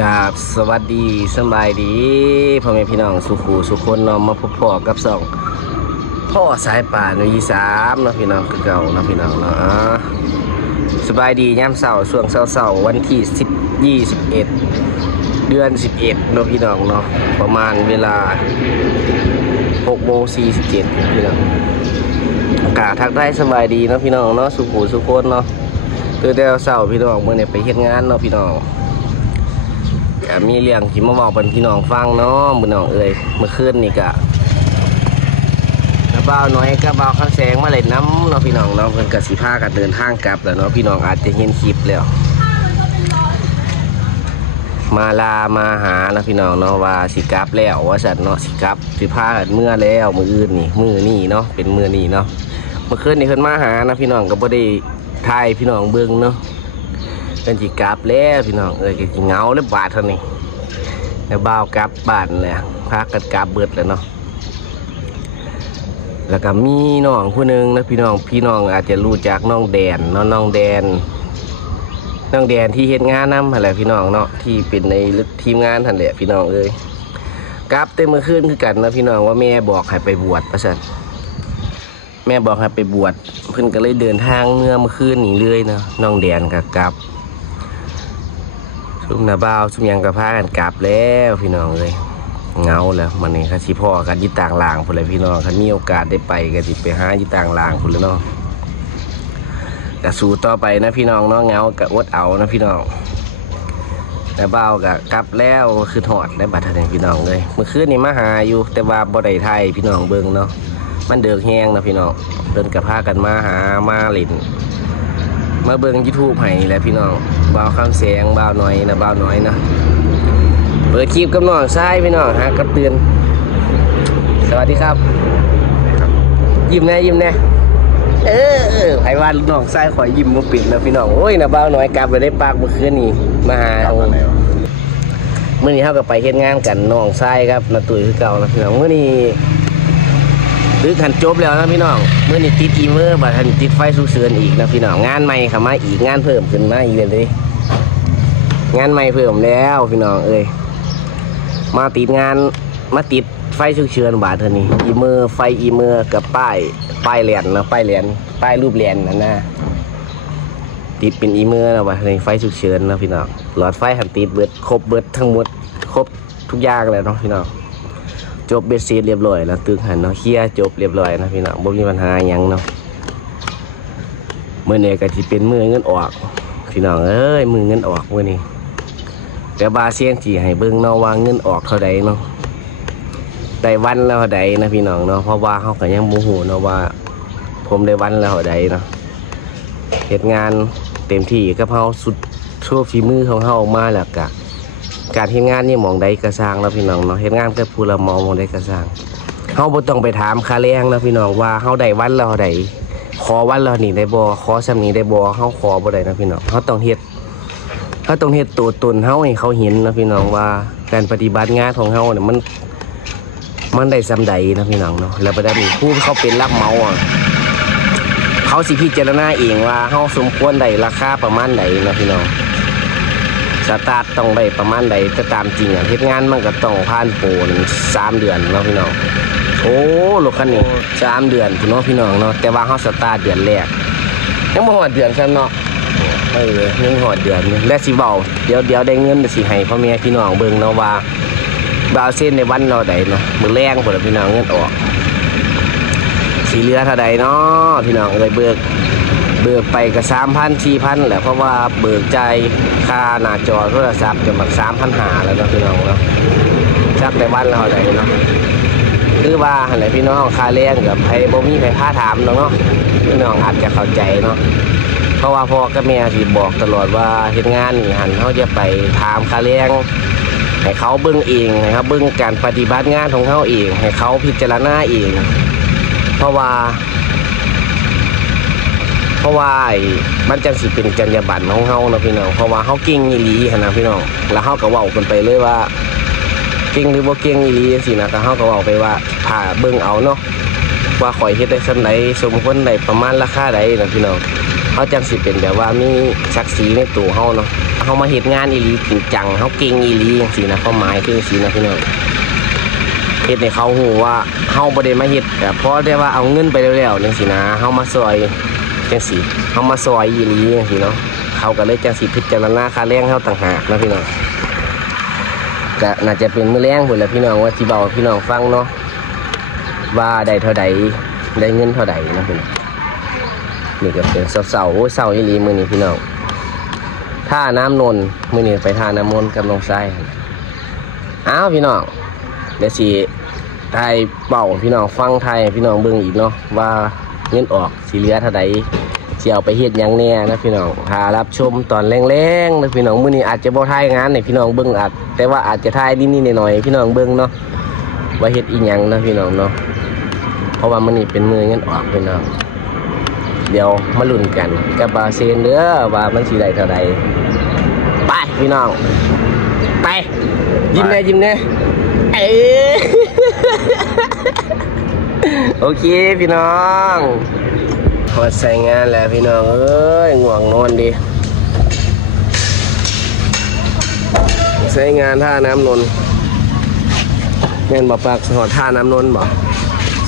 กราบสวัสดีสบายดีพ่อแม่พี่น้องสุขูสุขคนนาะมาพบพ่อกับสองพ่อสายป่านวีสามเนาะพี่น้องคือเก่าเนาะพี่น้องเนาะสบายดียามเสาร์ช่วงเสาร์ๆวันที่สิบยี่สิบเอ็ดเดือนสิบเอ็ดเนาะพี่น้องเนาะประมาณเวลาหกโมงสี่สิบเจ็ดพี่น้องอากาศทักได้สบายดีเนาะพี่น้องเนาะสุขูสุขคนเนาะตื่นแต่เสาร์พี่น้องเมื่อเนี่ยไปเฮ็ดงานเนาะพี่น้อง ก็มีเรื่องที่มาบอกเป็นพี่น้องฟังเนาะมือน้องเอ้ยเมื่อคืนนี่ก็กระเบ้าน้อยกระเบ้าข้าวแสงมาเล่นน้ำเนาะพี่น้องเนาะเพิ่นก็สิพากันเดินทางกลับแล้วเนาะพี่น้องอาจจะเห็นคลิปแล้ว มาลามาหานะพี่น้องเนาะว่าสิกลับแล้วว่าสัตว์เนาะสิกลับสิพากันเมื่อแล้วมืออื่นนี่มือนี่เนาะเป็นมือนี่เนาะเมื่อคืนนี่เพิ่นมาหานะพี่น้องก็บ่ได้ทายพี่น้องเบิ่งเนาะ เป็นจีกลับแล้วพี่น้องเอ้ยก็สิเงาแล้วบาดเท่านี้แล้วบ่าวกลับบ้านเลยพากันกลับเบิดแล้วเนาะแล้วก็มีน้องผู้หนึงนะพี่น้องพี่น้องอาจจะรู้จักน้องแดนเนาะน้องแดน น้องแดนที่เฮ็ดงานนำหั่นแหละพี่น้องเนาะที่เป็นในทีมงานหั่นแหละพี่น้องเอ้ยกลับเต็มมือคืนคือกันนะพี่น้องว่าแม่บอกให้ไปบวชประสันแม่บอกให้ไปบวชเพิ่อนก็เลยเดินทางเมื่อเมื่อคืนนี้เลยเนาะน้องแดนก็กลับ ซุมนาบ่าวซุมหยังกระพากันกลับแล้วพี่น้องเลยเงาแล้วมันนี่ค่ะสิพ่อกันยี่ต่างลางพุ่นเลยพี่น้องคันมีโอกาสได้ไปก็สิไปหายี่ต่างลางพุ่นเลยเนาะก็สู้ต่อไปนะพี่น้องเนาะเงาก็อดเอานะพี่น้องนาบ่าวก็กลับแล้วคือถอดได้บัตรทันพี่น้องเลยเมื่อคืนนี่มาหาอยู่แต่ว่าบ่ได้ไทยพี่น้องเบิ่งเนาะมันเดือกแห้งนะพี่น้องเดินกระพากันมาหามาเล่น มาเบิ่งยูทูบให้แหละพี่น้องบ่าวคำแสงบ่าวน้อยนะบ่าวน้อยนะเปิดคลิปกับน้องชายพี่น้องฮะกับเตือนสวัสดีครับ ยิ้มแน่ยิ้มแน่เออเออไผว่าน้องชายขอยยิ้มบ่ปิดนะพี่น้องโอ้ยนะบ่าวน้อยกลับไปได้ปากเมื่อคืนนี้มาหามื้อนี้เฮาก็ไปเฮ็ดงานกันน้องชายครับนาตุ้ยคือเก่านะพี่น้องมื้อนี้ หรือขันจบแล้วนะพี่น้องเมื่อนี้ติดอีเมอร์บัดทันติดไฟสุกเสือนอีกนะพี่น้องงานใหม่ข้ามาอีกงานเพิ่มขึ้นมาอีกเลยงานใหม่เพิ่มแล้วพี่น้องเอ้ยมาติดงานมาติดไฟสุกเชือนบาทเท่านี้อีเมอร์ไฟอีเมอร์กับป้ายป้ายเหรียญนะป้ายเหรียญป้ายรูปเหรียญนั่นนะติดเป็นอีเมอร์นะบาทเท่านี้ไฟสุกเชือนนะพี่น้องหลอดไฟหันติดเบิดครบเบิดทั้งหมดครบทุกอย่างแล้วเนาะพี่น้อง จบเบสเซตเรียบร้อยแล้วตึกหันเนาะเคลียจบเรียบร้อยนะพี่น้องบ่มีปัญหาหยังเนาะมื้อนี้ก็สิเป็นมือเงินออกพี่น้องเอ้ยมือเงินออกมื้อนี้แต่บาเซียนสิให้เบิ่งเนาะว่าเงินออกเท่าใดเนาะได้วันละเท่าใดนะพี่น้องเนาะเพราะว่าเฮาก็ยังบ่ฮู้เนาะว่า ผมได้วันละเท่าใดเนาะเฮ็ดงานเต็มที่กับเฮาสุดโชว์ฝีมือของเฮาออกมาแล้วก็ การเฮ็ดงานนี่มองใดกระสร้างแล้วพี่น้องเนาะเฮ็ดงานกับผู้ละหมองมองใดกระสร้างเฮาบ่ต้องไปถามค่าแรงนะพี่น้องว่าเฮาได้วันละเท่าใดขอวันละนี้ได้บ่ขอซำนี้ได้บ่เฮาขอบ่ได้นะพี่น้องเฮาต้องเฮ็ดเฮาต้องเฮ็ดตัวตนเฮาให้เขาเห็นนะพี่น้องว่าการปฏิบัติงานของเฮาเนี่ยมันมันได้ซำใดนะพี่น้องเนาะแล้วประเด็นผู้เขาเป็นรับเมาอะเขาสิพิจารณาเองว่าเฮาสมควรได้ราคาประมาณใดนะพี่น้อง สตาร์ทต้องได้ประมาณใดแต่ตามจริงอะเฮ็ดงานมันก็ต้องผ่านโปรนสามเดือนเนาะพี่น้องโอ้รถคันนี้สามเดือนพี่น้องพี่น้องเนาะแต่ว่าเฮาสตาร์ทเดือนแรกยังบ่ฮอดเดือนซ้ํเนาะเออยังบ่ฮอดเดือนและสิเว้าเดี๋ยวเดี๋ยวได้เงินเดี๋ยวสิให้พ่อแม่พี่น้องเบิ่งเนาะว่าบาวเส้นในวันเราใดเนาะมื้อแรงพุ่นล่ะพี่น้องเงินออกสิเหลือเท่าใดเนาะพี่น้องเอ้ยเบิก เบิกไปก็สามพันสี่พันแหละเพราะว่าเบิกใจค่าหน้าจอโทรศัพท์จนแบบสามพันหาแล้วเนาะพี่น้องเนาะจักในบ้านเราได้เนาะคือว่าหันไหนพี่น้องค่าแรงกับไผบ่มีไผพาถามเนาะพี่น้องอาจจะเข้าใจเนาะเพราะว่าพ่อกับแม่ที่บอกตลอดว่าเฮ็ดงานนี่หันเขาจะไปถามค่าแรงให้เขาเบิ่งเองให้เขาเบิ่งการปฏิบัติงานของเขาเองให้เขาพิจารณาเอง เพราะว่า ราะว่าไอ้มันจังสิเป็นจรรยาบรรณของเฮานะพี่น้องเพราะว่าเฮาเก่งอีหลีหั้นนะพี่น้องแล้วเฮาก็เว้ากันไปเลยว่าเก่งหรือบ่เก่งอีหลีจังซี่นะก็เฮาก็เว้าไปว่าถ้าเบิ่งเอาเนาะว่าข่อยเฮ็ดได้ส่ำใดสมควรได้ประมาณราคาใดนะพี่น้องเฮาจังสิเป็นแบบว่ามีศักดิ์ศรีในตัวเฮาเนาะเฮามาเฮ็ดงานอีหลีจริงจังเฮาเก่งอีหลีจังซี่นะความหมายคือจังซี่นะพี่น้องเฮ็ดให้เขาฮู้ว่าเฮาบ่ได้มาเฮ็ดแต่เพราะได้ว่าเอาเงินไปแล้วๆจังซี่นะเฮามาซอย จังซี่เฮามาซอยอีหลีจังซี่เนาะเขาก็เลยจังสิพิจารณาค่าแรงเฮาต่างหากนะพี่น้องก็น่าจะเป็นมื้อแรงพุ่นแหละพี่น้องว่าสิเว้าพี่น้องฟังเนาะว่าได้เท่าใดได้เงินเท่าใดนะพี่น้องนี่ก็เป็นเสาๆโอ้เสาอีหลีมือนี้พี่น้องท่าน้ำนนมือนี้ไปท่าน้ำมนกับน้องไส้อ้าวพี่น้องเดี๋ยวสิไทยเป่าพี่น้องฟังไทยพี่น้องเบิ่งอีกเนาะว่า เงินออกสีเหลือเท่าใดสิเอาไปเฮ็ดยังแน่นะพี่น้องหารับชมตอนแรงๆนะพี่น้องมื้อนี้อาจจะบ่ทายงานให้พี่น้องเบิ่งอาจแต่ว่าอาจจะทายนิดๆหน่อยๆพี่น้องเบิ่งเนาะว่าเฮ็ดอีหยังนะพี่น้องเนาะเพราะว่ามื้อนี้เป็นมื้อเงินออกพี่น้องเดี๋ยวมาลุ้นกันกับบาเซนเด้อว่ามันสิได้เท่าใดไปพี่น้องไปยิ้มแน่ยิ้มแน่เอ้ย โอเคพี่น้องพอใส่งานแล้วพี่น้องเอ้ยง่วงนอนดิใส่งานท่าน้ำนนท์แม่นบอกปากหอดท่าน้ำนนท์บอก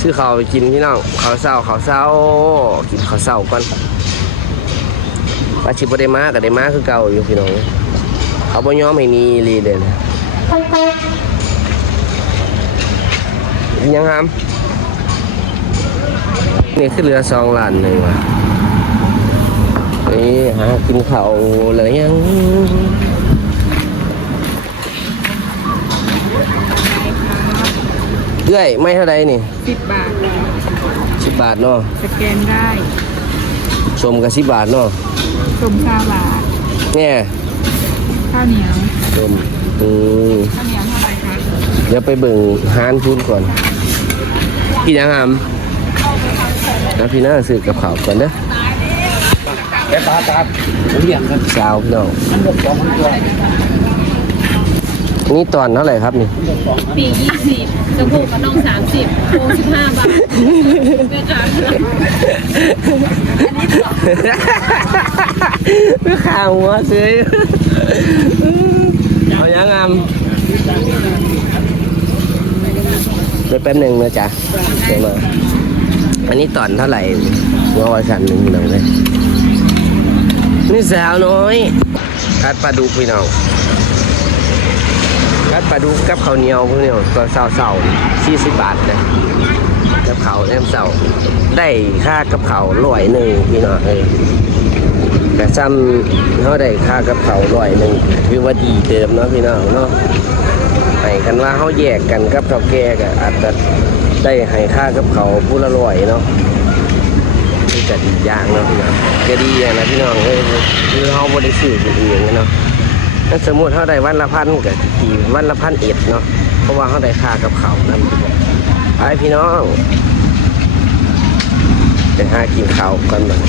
ซื้อข้าวไปกินพี่น้องข้าวเศร้าข้าวเศร้ากินข้าวเศร้าก่อนปลาชิบได้มากับได้มาคือเก่าอยู่พี่น้องเขาบ่ยอมให้หนีอีหลีเด่นยังครับ นี่คือเหลือสองล้านหนึ่งว่ะนี่หากินข้าวอะไรยังเอ้ยไม่เท่าไรนี่สิบบาทสิบบาทเนาะสแกนได้ชมกับสิบบาทเนาะชมข้าวบาทเนี่ยข้าวเหนียวชมอืมข้าวเหนียวเท่าไหร่คะเดี๋ยวไปเบิ่งฮานพูนก่อนพี่ยังหาม แล้วพี่น่าซื้อกับข่าวก่อนเด้อแต่ตาตาเรียกกันสาวพี่น้องมันบกสองตัวนี่ตอนเท่าไหร่ครับนี่ปียี่สิบสะโพกกระน่องสามสิบโคสิบห้าบาทแม่จ๋าไม่ข่าวหัวเสือเอายังงามเดี๋ยวแป๊บหนึ่งนะจ๊ะเดี๋ยวมา อันนี้ตอนเท่าไหร่หัววันขันหนึ่งพี่น้องเลยนี่สาวน้อยคัดปลาดุกพี่น้องคัดปลาดุกกับข้าวเหนียวพี่น้องก็เศร้าเศร้าสี่สิบบาทนะกับเขาวแอมเศร้าได้ค่ากับเขาวร้อยหนึ่งพี่น้องเลยแต่ซ้ำเขาได้ค่ากับเขาวร้อยหนึ่งคือว่าดีเติมเนาะพี่น้องเนาะให้กันว่าเขาแยกกันกับเท่าแก่ก็อาจจะ ได้ให้ค่ากับเขาผู้ละร้อยเนาะนี่ก็ดีอย่างเนาะพี่น้องก็ดีอย่างนะพี่น้องเอ้ยคือเขาบริสุทธิ์เองเนาะถ้าสมมติเขาได้วันละพันก็กี่วันละพันเอ็ดเนาะเพราะว่าเขาได้ค่ากับเขานั่นไปพี่น้องไปหากินข้าวกันบ้าง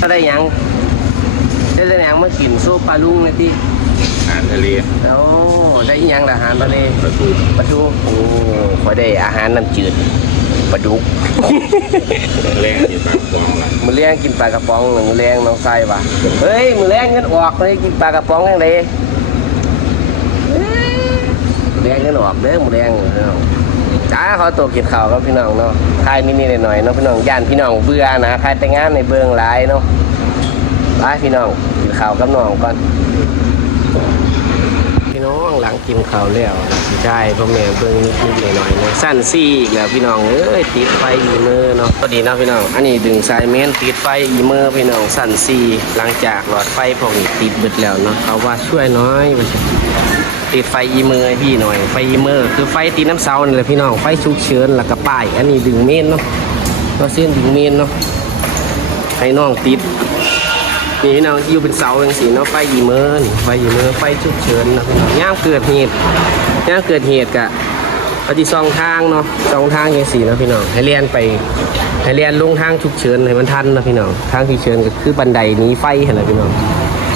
ก็ได้หยังได้ได้หยังมากินซุปปลาลุงนะที่ อาหารทะเลแล้วได้หยังอาหารทะเลประตูปลาทูโอ้ขอยได้อาหารน้ำจืดปลาดุก แรงที่ปากฟองหลังมือเลี้ยงกินปลากระป๋องมือเลี้ยงน้องไส้ปะเฮ้ยมือเลี้ยงเงินออกเลยกินปลากระป๋องยังไงมือเลี้ยงเงินออกเด้อมือเลี้ยงพี่น้องจ้าเขาตัวกินข้าวกับพี่น้องเนาะทายนิดๆหน่อยๆเนาะพี่น้องย่านพี่น้องเบื่อนะใครแต่งงานในเบืองหลายเนาะไปพี่น้องกินข้าวกับน้องก่อนพี่น้องหลัง กินข้าวแล้วใช่พ่อแม่เบิ่งนิดๆหน่อยๆเนาะสั้นซี่อีกแล้วพี่น้องเอ้ยติดไฟอีเมอร์เนาะพอดีเนาะพี่น้องอันนี้ดึงสายเมนติดไฟอีเมอร์พี่น้องสั้นซี่หลังจากหลอดไฟพวกนี้ติดเบิดแล้วเนาะเขาว่าช่วยน้อยติดไฟอีเมอร์พี่หน่อยไฟอีเมอร์คือไฟตีน้ำเสานี่แหละพี่น้องไฟฉุกเฉินแล้วก็ป้ายอันนี้ดึงเมนเนาะเราเส้นดึงเมนเนาะให้น้องติด นี่พี่น้องอยู่เป็นเสาอย่างสีเนาะไฟยีเมอร์นี่ไฟยีเมอร์ไฟฉุกเฉินนะพี่น้องย่ามเกิดเหตุย่ามเกิดเหตุกะปฏิสองทางเนาะสองทางอย่างสีเนาะพี่น้องให้เรียนไปให้เรียนลงทางฉุกเฉินให้มันทันนะพี่น้องทางฉุกเฉินก็คือบันไดหนี้ไฟเห็นไหมพี่น้อง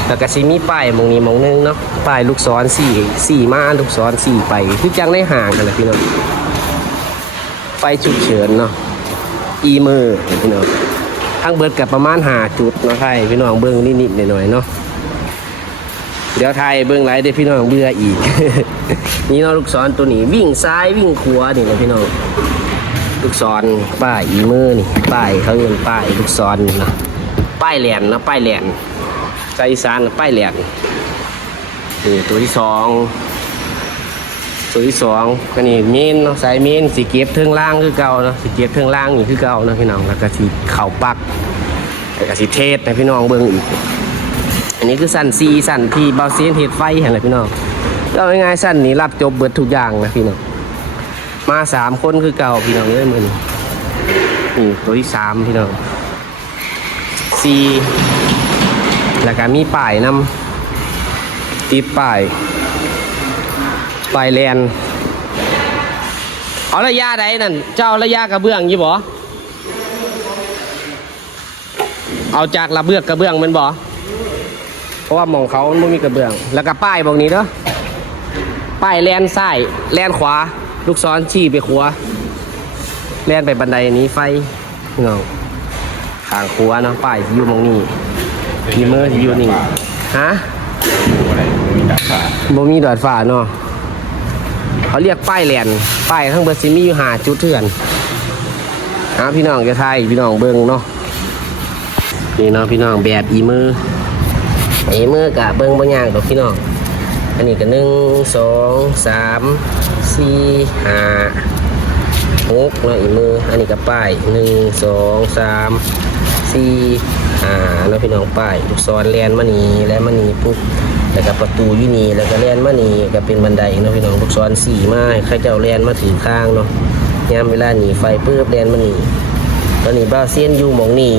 แล้วก็สิมีป้ายมองนี้มองหนึงเนาะป้ายลูกศรสี่สี่มาลูกศรสี่ไปคือจังได้ห่างกันแหละพี่น้องไฟฉุกเฉินเนาะอีเมอร์พี่น้อง ทั้งเบิดกับประมาณหาจุดเนาะใช่พี่น้องเบิ้งนิดๆหน่อยๆเนาะเดี๋ยวไทยเบื้องไรเดี๋ยวพี่น้องเบื่ออีก นี่เนาะลูกศรตัวนี้วิ่งซ้ายวิ่งขวานี่นะพี่น้องลูกศรป้ายอีมือนี่ป้ายเขาเรียกป้ายลูกศรนี่นะป้ายแหลนนะป้ายแหลนใจอีสานป้ายแหลนนี่ตัวที่สอง ตัวที่สองก็นี่เมนเนาะสายเมนสีเก็บเทิงล่างคือเก่าเนาะสีเก็บเทิงล่างนี่คือเก่าเนาะพี่น้องแล้วก็สีเข่าปักแล้วก็สีเทศนะพี่น้องเบื้งอีกอันนี้คือสั้นซีสั้นที่เบาเซียนเทศไฟเห็นไหมพี่น้องก็ง่ายๆสั้นนี้รับจบเบิดทุกอย่างนะพี่น้องมาสามคนคือเก่าพี่น้องเลยมือนี้นี่ตัวที่สามพี่น้องซีแล้วก็มีป้ายนำติดป้าย ป้ายแลนเอาระยะใดนั่น เจ้าระยะกระเบื้องยี่บ่เอาจากระเบือกกระเบื้องแมันบ่เพราะว่าหมองเขามันบ่มีกระเบื้อง แล้วก็ป้ายบอกนี้เนาะป้ายแลนซ้ายแลนขวา ลูกศรชี้ไปขวาแลนไปบันไดนี้ไฟพี่น้องข้างขวาเนาะป้ายที่อยู่หมองนี้มีมือที่อยู่นี่ฮะบ่มีดอดฟ้าเนาะ เขาเรียกป้ายแลนป้ายข้งเบอร์ซิมีอยู่หาจุดเถื่อนหาพี่น้องจะไทยพี่น้องเบิ่งเนาะนี่เนาะพี่น้องแบบอีมืออ้มือกะเบิ้งบางอย่างดอกพี่น้องอันนี้ก็หนึ่งสองสามสี่ห้าหกเนาะอีมืออันนี้ก็ป้ายหนึ่งสองสามสี่ห้าเนาะพี่น้องป้ายลูกศรแลนมานีแลนมานีปุ๊บ แล้วก็ประตูยูนีแล้วก็แลนมานีก็เป็นบันไดเนาะพี่น้องลูกศรสี่ไม้ข้าเจ้าแลนมาถือข้างเนาะยามเวลาหนีไฟปื๊บแลนมานีตอนนี้บ้าเซียนอยู่มองนี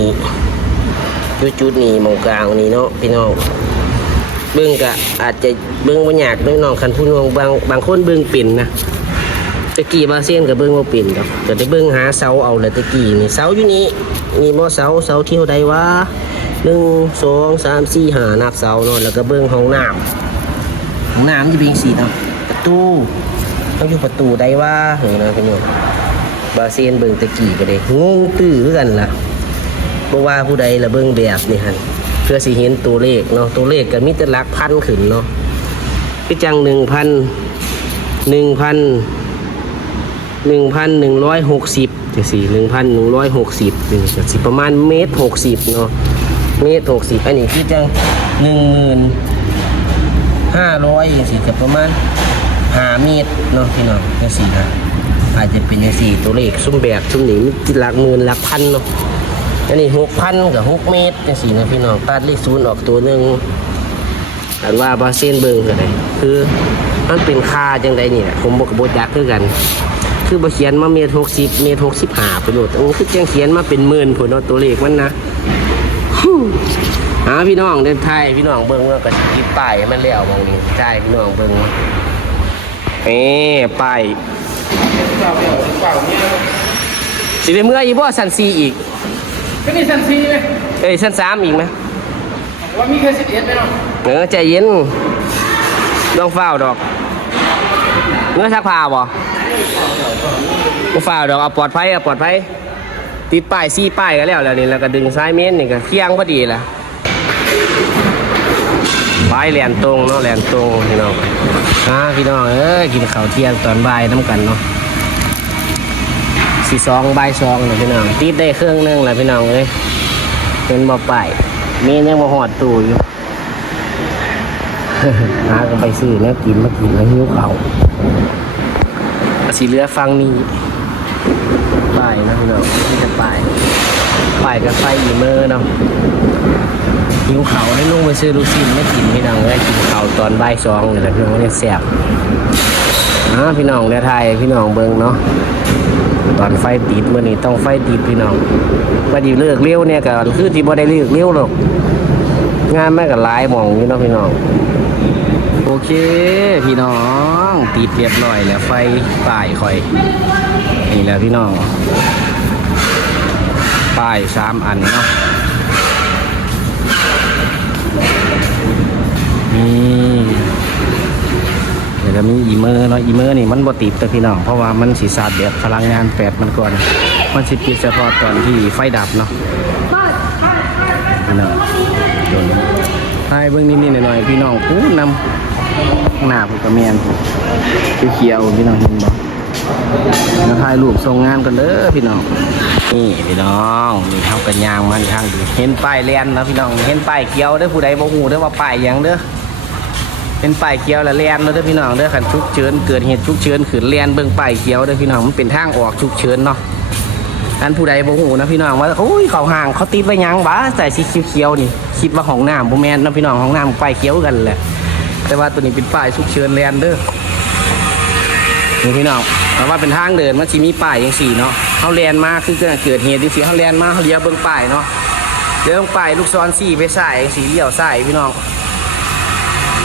จุดจุดนีมองกลางนี่เนาะพี่น้องเบิ้งกะอาจจะเบิ้งบ่ยากน้องคันผู้น้องบางบางคนเบิ้งเป็นนะตะกี้บาเซียนกับเบิ้งบ่เป็นดอกก็ได้เบิ้งหาเสาเอาเลยตะกี้นี่เสาอยู่นี่นี่บ่เสาเสาที่เท่าใดวะ หนึ่งสองสามสี่ห้านับเสาเนาะแล้วก็เบิ้งห้องน้ำห้องน้ำจะเป็นสีเนาะประตูต้องอยู่ประตูใดวะเฮ้ยนะพี่น้องบาเซียนเบิ้งตะกี้ก็ได้งงตื้อกันล่ะบ่ว่าผู้ใดละเบิ่งแบบนี่ฮันเพื่อสิเห็นตัวเลขเนาะตัวเลขก็มีแต่หลักพันขึ้นเนาะคือจังหนึ่งพันหนึ่งพันหนึ่งพันหนึ่งร้อยหกสิบจังสี่หนึ่งพันหนึ่งร้อยหกสิบนี่ก็สิประมาณเมตรหกสิบเนาะ มตรหกสิบอันนี้คือจังหนึ่งหมื่นห้าร้อยอย่างสี่ก็ประมาณห้าเมตรเนาะพี่น้องจังสี่นะอาจจะเป็นจังสี่ตัวเลขซุ้มแบบซุ้มหนี้มีหลักหมื่นหลักพันเนาะอันนี้หกพันกับหกเมตรจังสี่นะพี่น้องตัดเลขศูนย์ออกตัวหนึ่งอันว่าบาเซนเบิงก็ได้คือมันเป็นค่าจังใดนี่แหละผมบอกกับโบจักคือกันคือบาเขียนมาเมตรหกสิบเมตรหกสิบห้าประโยชน์โอ้คือจังเขียนมาเป็นหมื่นผลเอาตัวเลขมันนะ หาพี่น้องเดินไทยพี่น้องเบิ้งว่าก็สิติดป้ายให้มันแล้วมองนี้ใช่พี่น้องเบิ้งเอ๊ป้ายสิได้เมื่ออีบ่สันซีอีกก็นี่สันซีไหมเอ้ยชั้นสามอีกไหมว่ามีแค่สิบเอ็ดไหมเนาะเออใจเย็นลองฝ้าวดอกเงื่อชักผ้าบ่บ่ฝ้าวดอกเอาปลอดภัยเอาปลอดภัยติดป้ายซี่ป้ายกันแล้วแล้วนี่แล้วก็ดึงซ้ายเม้นนี่ก็เคียงพอดีแหละ ไว้แหลนตรงเนาะแหลนตรงพี่น้องอ่าพี่น้องเอ้ยกินข้าวเที่ยงตอนบ่ายน้ำกันเนาะสี่สองบ่ายสองนะพี่น้องติดได้เครื่องนึงแหละพี่น้องเอ้ยเป็นบ่ไปเมียยังบ่หอดตู้อยู่หากันไปซื้อแล้วกินมากินแล้วหิวเขาสีเหลือฟังนี่ป้ายนะพี่น้องที่จะป้ายป้ายกับไฟอีเมอร์เนาะ หิวเขาวได้ลงไปซื้อลูกชิ้นไม่กินพี่น้องเลยกินเขาตอนบ่ายสองนี่แหละพี่น้องเนี่ยแซ่บอ่าพี่น้องเดี๋ยวไทยพี่น้องเบิ่งเนาะตอนไฟติดมื่อนี้ต้องไฟติดพี่น้องพอดีเลิกเร็วเนี่ยก็คือที่บ่ได้เลิกเร็วหรอกงานแม่ก็หลายมองอยู่เนาะพี่น้องโอเค พี่น้องติดเรียบร้อยแล้วไฟป้ายคอย นี่แหละพี่น้องป้ายสามอันเนาะ นี่เดี๋ยวก็มีอีเมอร์เนาะอีเมอร์นี่มันบ่ติดแต่พี่น้องเพราะว่ามันสีสาดแบบพลังงานแปดมันก่อนมันสิปิดเฉพาะตอนที่ไฟดับเนาะพี่น้องโดนให้เบิ่งนิดๆหน่อยๆพี่น้องปูนำหน้าผู้กระเมียนเขียวๆพี่น้องเห็นบ่มาถ่ายรูปส่งงานกันเด้อพี่น้องนี่พี่น้องนี่เฮากันยางมันทางดีเห็นป้ายแลนนะพี่น้องเห็นป้ายเขียวเด้อผู้ใดบ่ฮู้เด้อว่าป้ายยังเด้อ เป็นป้ายเขียวแล้วแลนเด้อพี่น้องเด้อคันฉุกเฉินเกิดเหตุฉุกเฉินขึ้นแลนเบิ่งป้ายเขียวเด้อพี่น้องมันเป็นทางออกฉุกเฉินเนาะอันผู้ใดบ่ฮู้นะพี่น้องว่าโอ้ยเขาห่างเขาติดไว้หยังบ้าใส่สีเขียวๆนี่คิดว่าของน้ำบ่แม่นนะพี่น้องของน้ำป้ายเขียวกันแหละแต่ว่าตัวนี้เป็นป้ายฉุกเฉินแลนเด้อนี่พี่น้องแต่ว่าเป็นทางเดินมันสิมีป้ายจังซี่เนาะเฮาแลนมาคือเกิดเหตุจังซี่เฮาแลนมาเฮาเลี้ยวเบิ่งป้ายเนาะเลี้ยวเบิ่งป้ายลูกศรสี่ไปซ้ายจังซี่เลี้ยวซ้ายพี่น้อง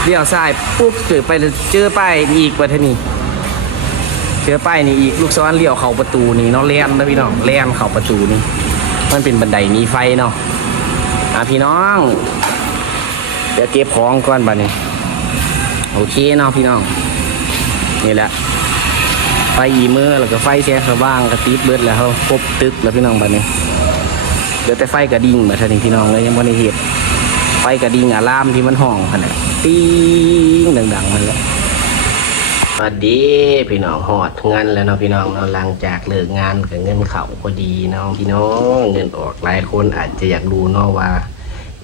เลี้ยวซ้ายปุ๊บเกิดไปเจอป้ายอีกว่าเท่านี้เจอป้ายนี่อีกลูกศรเลี้ยวเข้าประตูนี่เนาะแล่นนะพี่น้องแล่นเข้าประตูนี่มันเป็นบันไดมีไฟเนาะอะพี่น้องเดี๋ยวเก็บของก่อนบัดนี้โอเคเนาะพี่น้องนี่แหละไฟอีเมอร์แล้วก็ไฟแสงสว่างกระติดเบิดแล้วเขาครบตึกแล้วพี่น้องบัดนี้เดี๋ยวแต่ไฟกระดิ่งมาทันทีพี่น้องเลยยังไม่ได้เห็น ฟกระดิ่งอะลามที่มันห้องขนาดติ้งดังๆมันแล้วสวัสดีพี่น้องหอดเงินแล้วเนาะพี่น้องเนาะหลังจากเลิกงานกับเงินเขาพอดีเนาะพี่น้องเงินออกหลายคนอาจจะอยากดูเนาะว่า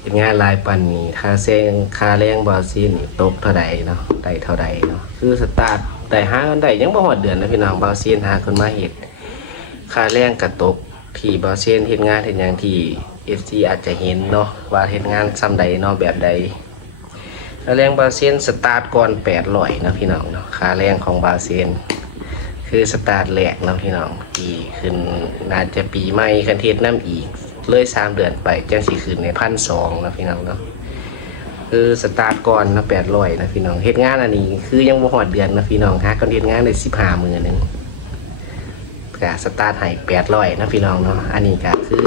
เป็นงานรายปันนี้ค่าเส้นค่าแรงบอซีนี่ตกเท่าใดเนาะได้เท่าใดเนาะคือสตาร์ทได้ห้ากันได้ยังบ่หอดเดือนนะพี่น้องบอซีนหาคนมาเห็ดค่าแรงกระตกที่บอซีนเห็นงานเห็นอย่างที่ เอฟซีอาจจะเห็นเนาะว่าเห็นงานซ้ำใดเนาะแบบใดค่าแรงบาเซียนสตาร์ทก่อนแปดร้อยนะพี่น้องเนาะค่าแรงของบาเซียนคือสตาร์ทแรกนะพี่น้องปีขึ้นน่าจะปีใหม่คันเทศน้ำอีก เลยสามเดือนไปจังสีขึ้นในพันสองนะพี่น้องเนาะคือสตาร์ทก่อนนะแปดร้อยนะพี่น้องเฮ็ดงานอันนี้ คือยังบ่หอดเดือนนะพี่น้องฮะก็เฮ็ดงานได้สิบห้ามือหนึ่งก็สตาร์ทให้แปดร้อยนะพี่น้องเนาะอันนี้ก็คือ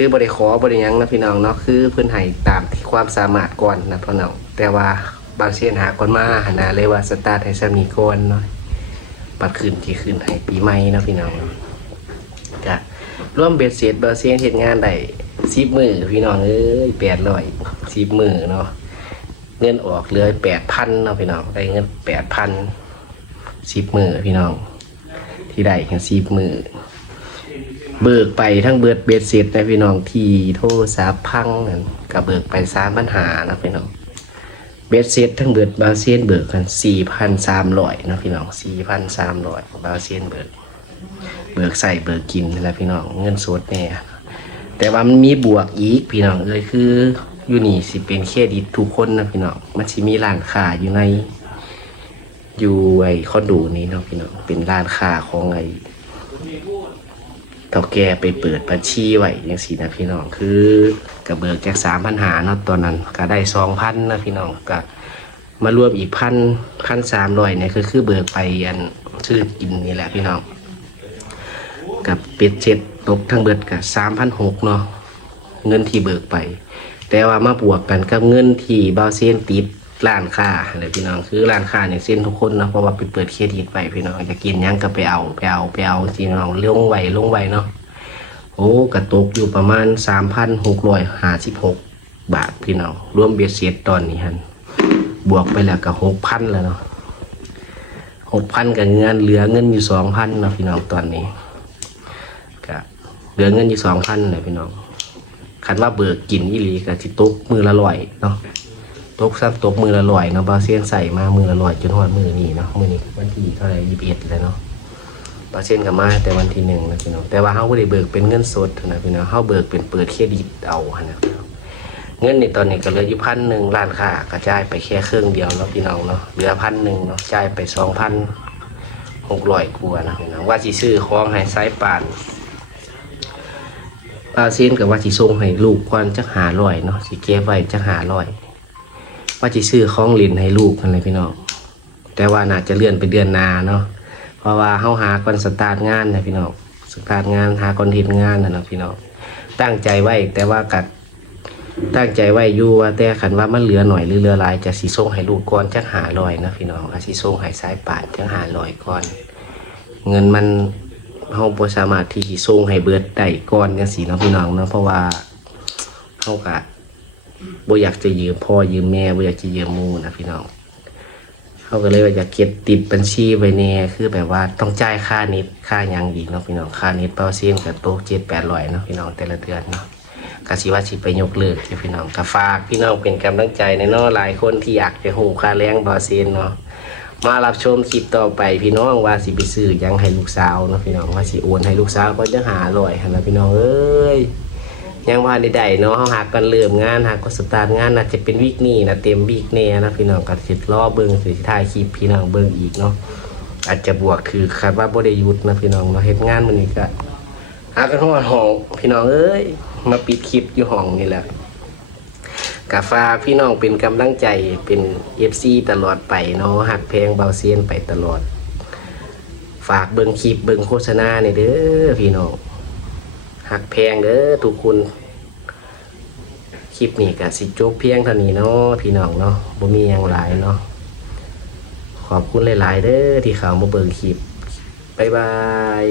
คือบริขอบริยังนะพี่น้องเนาะคือเพื่อนให้ตามที่ความสามารถก่อนนะพี่น้องแต่ว่าบางเช่นหาคนมาหานาเลยว่าสตาร์ทให้สามีก่อนเนาะปัดขึ้นที่ขึ้นให้ปีใหม่นาะพี่น้องก็ร่วมเบ็ดเสร็จบางเช่นเห็นงานได้สิบมือพี่น้องเอ้ยแปดร้อยสิบมือเนาะเงินออกเหลือแปดพันเนาะพี่น้องได้เงินแปดพันสิบมือพี่น้อง ที่ได้แค่สิบมือ เบิกไปทั้งเบิดเบ็ดเสร็จนะพี่น้องทีโทรศัพท์พังนั่นกับเบิกไปสามปัญหานะพี่น้องเบ็ดเสร็จทั้งเบิดบาเซียนเบิกกันสี่พันสามร้อยนะพี่น้องสี่พันสามร้อยบาเซียนเบิกเบิกใส่เบิกกินนะพี่น้องเงินสดเนี่ยแต่ว่ามันมีบวกอีกพี่น้องเอ้ยคืออยู่นี่สิเป็นเครดิตทุกคนนะพี่น้องมันสิมีร้านค้าอยู่ในอยู่ไอ้คอนโดนี้เนาะพี่น้องเป็นร้านค้าของไอ้ เท่าแก่ไปเปิดบัญชีไว้ยังสีนะพี่น้องคือกระเบิกจากสามพันหาเนาะตอนนั้นก็ได้สองพันนะพี่น้องก็มารวมอีกพันพันสามร้อยเนี่ยคือคือเบิกไปอันซื้อกินนี่แหละพี่น้องกับเป็ดเจ็ดตกทั้งเบิดกับสามพันหกเนาะเงินที่เบิกไป แต่ว่ามาบวกกันกับเงินที่บาเซียนติด ร้านค้าอะไรพี่น้องคือร้านค้าเนี่ยเส้นทุกคนนะเพราะว่าไปเปิดเครดิตไปพี่น้องจะกินยังก็ไปเอาไปเอาไปเอาสิน้องลงไวลงไวเนาะโอ้กระตกอยู่ประมาณสามพันหกร้อยห้าสิบหกบาทพี่น้องรวมเบียดเสียดตอนนี้ฮันบวกไปแล้วก็หกพันแล้วเนาะหกพันกับเงินเหลือเงินอยู่สองพันเนาะพี่น้องตอนนี้ก็เหลือเงินอยู่สองพันเลยพี่น้องคันว่าเบิกกินอีหลีก็สิตกมือละร้อยเนาะ ตกซ้ำตกมือละร้อยเนาะบาเซียนใส่มามือละร้อยจนหอดมือนี้เนาะมือนี้วันที่เท่าไหร่ยี่สิบเอ็ดเลยเนาะบาเซียนกับมาแต่วันที่หนึ่งนะพี่น้องแต่ว่าเขาไม่ได้เบิกเป็นเงินสดนะพี่น้องเขาเบิกเป็นเปิดเครดิตเอาหั้นนะพี่องเงินในตอนนี้ก็เหลืออยู่พันหนึ่งล้านค่ากระจายไปแค่ครึ่งเดียวเนาะพี่น้องเนาะเหลือพันหนึ่งเนาะจ่ายไปสองพันหกร้อยกว่านะพี่น้องว่าสิซื้อของให้สายป่านปลาเซียนกับว่าสิส่งให้ลูกก่อนจักหาลอยเนาะสิเก็บไว้จักหาลอย ว่าสิซื้อของเลินให้ลูกกันเลยพี่น้องแต่ว่าน่าจะเลื่อนไปเดือนหนาเนาะเพราะว่าเฮาหาก่อนสตาร์ทงานนะพี่น้องสตาร์ทงานหาคอนเทนต์งานนะเนาะพี่น้องตั้งใจไว้แต่ว่ากัดตั้งใจไว้อยู่ว่าแต่ขันว่ามันเหลือหน่อยหรือเหลือหลายจะสิส่งให้ลูกก่อนจักหาลอยนะพี่น้องอาสิส่งให้สายป่านจักหาลอยก่อน เงินมันเฮาบ่สามารถที่สิส่งให้เบิดได้ก่อนจังซี่เนาะพี่น้องเนาะเพราะว่าเฮากะ บ่อยากจะยืมพ่อยืมแม่บ่อยากจะยืมมูนะพี่น้องเขาก็เลยว่าอยากเก็บติดบัญชีไว้แน่คือแบบว่าต้องจ่ายค่าเน็ตค่ายังอีกเนาะพี่น้องค่าเน็ตเปาเซียนกับโต๊ะเจ็ดแปดร้อยเนาะพี่น้องแต่ละเดือนเนาะกสิว่าสิไปยกเลิกพี่น้องก็ฝากพี่น้องเป็นกำลังใจในนาะหลายคนที่อยากจะหูค่าแรงเปาเซียนเนาะมารับชมคลิปต่อไปพี่น้องว่าสิไปซื้อยังให้ลูกสาวเนาะพี่น้องว่าสิโอนให้ลูกสาวก็จะหาลอยหั่นนะพี่น้องเอ้ย ยังว่าใดๆเนาะเฮาหากกันเริ่มงานหากก็สตาร์ทงานน่าจะเป็นวีคนี้นะเต็มวีคแน่นะพี่น้องก็สิรอเบิ่งสิถ่ายคลิปพี่น้องเบิ่งอีกเนาะอาจจะบวกคือคาดว่าบ่ได้หยุดนะพี่น้องเนาะเฮ็ดงานมื้อนี้ก็หากันฮอดห้องพี่น้องเอ้ยมาปิดคลิปอยู่ห้องนี่แหละกาฟาพี่น้องเป็นกำลังใจเป็นเอฟซีตลอดไปเนาะหักเพลงเบาเซียนไปตลอด ฝากเบิ่งคลิปเบิ่งโฆษณาในอยเด้อพี่น้อง หักแพงเด้อทุกคนคลิปนี้ก็สิจบเพียงเท่านี้เนาะพี่น้องเนาะบ่มีอย่างหลายเนาะขอบคุณหลาย ๆ เด้อที่เข้ามาเบิ่งคลิปบ๊ายบาย